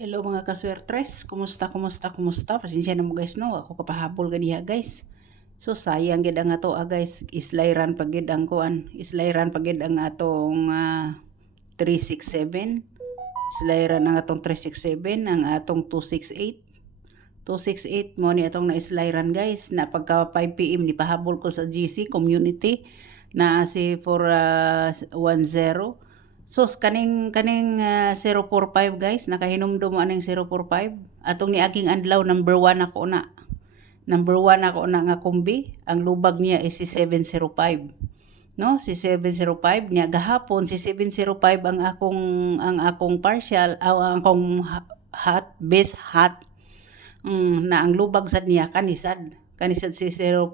Hello mga kaswertres, kumusta? Pasensya na mo guys no, ako kapahabol ganiha guys. So sayang gid ang ato guys, islayran pagid ang kuan, islayran pagid ang atong 367. Islayran ang atong 367, ang atong 268. 268 mo ni atong na-islayran guys, na pagka 5 PM ni pahabol ko sa GC community na si 410. So kaning 045 guys, nakahinumdum mo aning 045. Atong ni aking adlaw number 1 ako na. Number 1 ako na nga kumbi. Ang lubag niya is si 705. No, si 705 niya gahapon si 705 ang akong partial ang akong hot base hot. Na ang lubag sad niya kanisad si 045.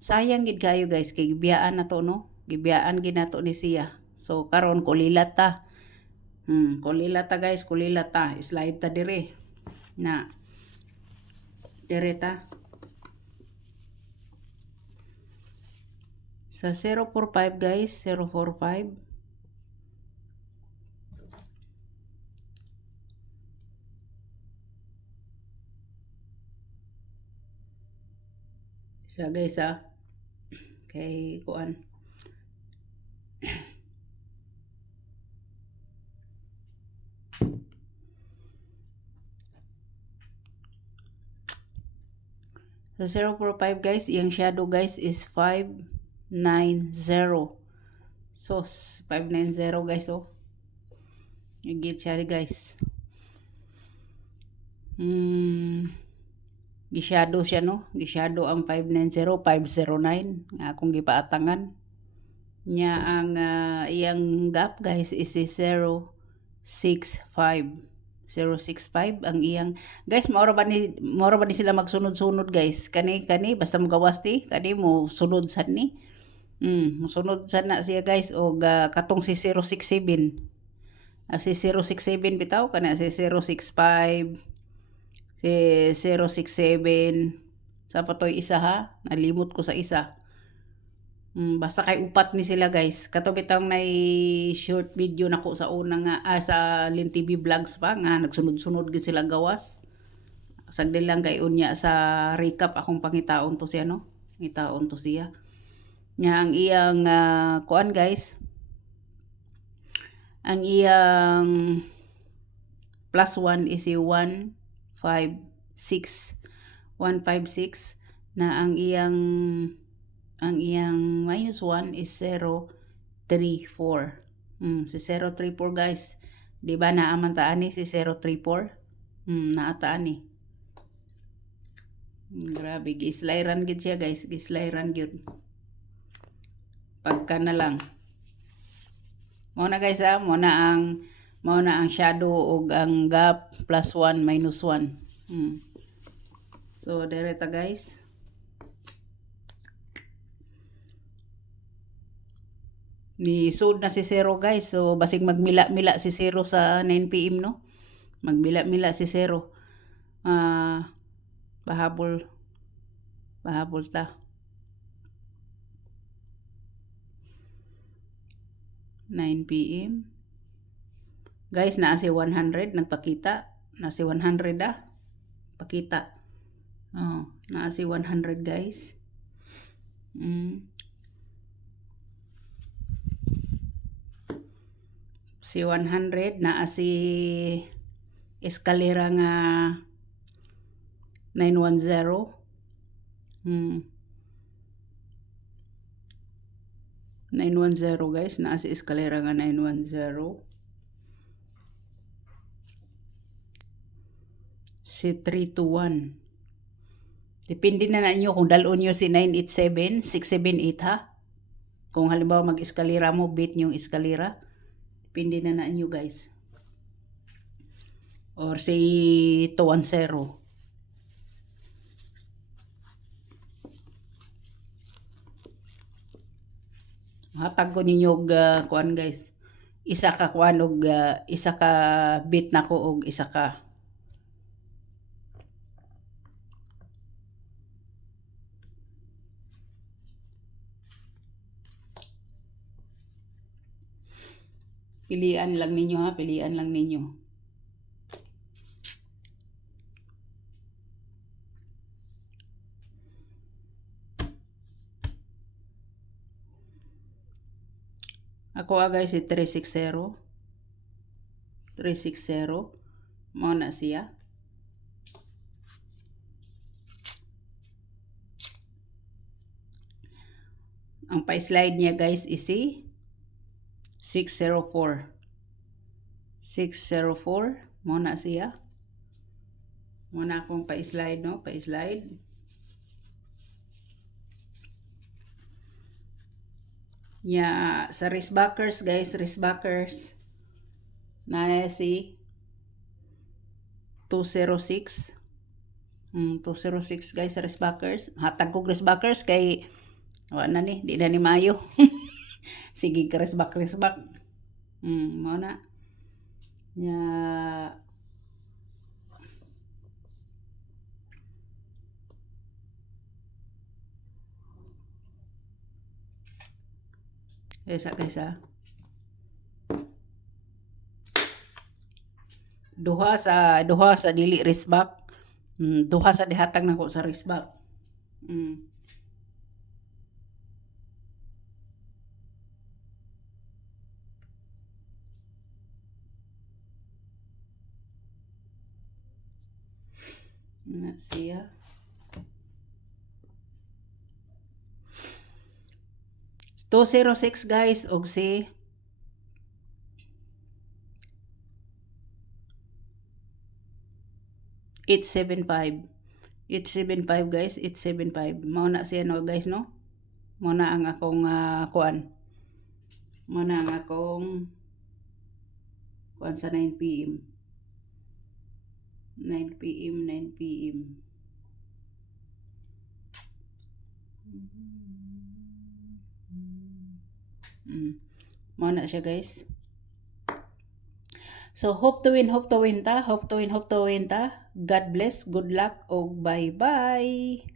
Sayang gid kayo guys kay gibiyaan na to no. Gibiyaan gid nato ni siya. So karon kulilat ta. Kulilat ta guys, kulilat ta. Slide ta dire. Na dire ta. Sa 045 guys, 045. Isa guys kay kuan. Sa 045 guys, yung shadow guys is 590. So 590 guys oh. You get siya guys. Gishadow siya no. Gishadow ang 590, 509 nga akong gipaatangan. Nya ang iyang gap guys is 065. 065 ang iyang guys maura ba ni sila magsunod-sunod guys kani basta mo gawas ti kani mo sunod sad ni mosunod sad na siya guys og katong si 067 si 067 bitaw kana si 065 si 067 sa patoy isa ha nalimot ko sa isa. Basta kay upat ni sila guys. Kato bitang nay short video nako sa una nga sa Lin TV vlogs pa nga nagsunod-sunod gid sila gawas. Sagdi lang kay unya sa recap akong pangitaon to siya no. Ngitaon to siya. Nya ang iyang kuan guys. Ang iyang plus 1 is 156. 156 na ang iyang minus 1 is 034. Si 034 guys. Di ba naaman taan ni si 034? Naataan ni. Grabe, gislayran gid siya guys. Gislayran gid. Pagka na lang. Mo na guys mo na ang shadow og ang gap plus 1 minus 1. So, direta guys. Ni sud na si 0 guys. So basig magmila-mila si 0 sa 9 PM no. Magmila-mila si 0. Pahabol ta. 9 PM. Guys, naa si 100 nagpakita. Na si 100 pakita. Naa si 100 guys. Si 100 na si eskalera nga 910. 910 guys na si eskalera nga 910. Si 321. Depende na inyo kung dalon nyo si 987, 678 ha. Kung halimbawa mag-eskalera mo, beat yung eskalera. Depende na inyo guys. Or si 210. Hatag ko ninyo kuan guys. Isa ka kuan og isa ka beat nako og isa ka pilian lang ninyo ha, pilian lang ninyo. Ako guys si 360. 360. Mo na siya. Ang pa-slide niya guys is si 604. 604. Mo na siya. Mo na akong pa-slide, no? Pa-slide. Ya, sa wristbackers guys, wristbackers na si 206. 206 guys sa wristbackers. Hatag ko wristbackers kay wala na ni, di na ni mayo. Sige ka wristback. Mo na. Ya. Kaysa. Duha sa dili wristback. Duha sa dihatag nako sa wristback. Na siya. Two 06 guys og si 875. 875 guys, 875. Mao na siya no guys no. Mao na ang akong kuan. Mao na ang akong kuan sa 9 PM. 9 PM. Mao na siya guys. So hope to win ta. God bless, good luck, og bye-bye.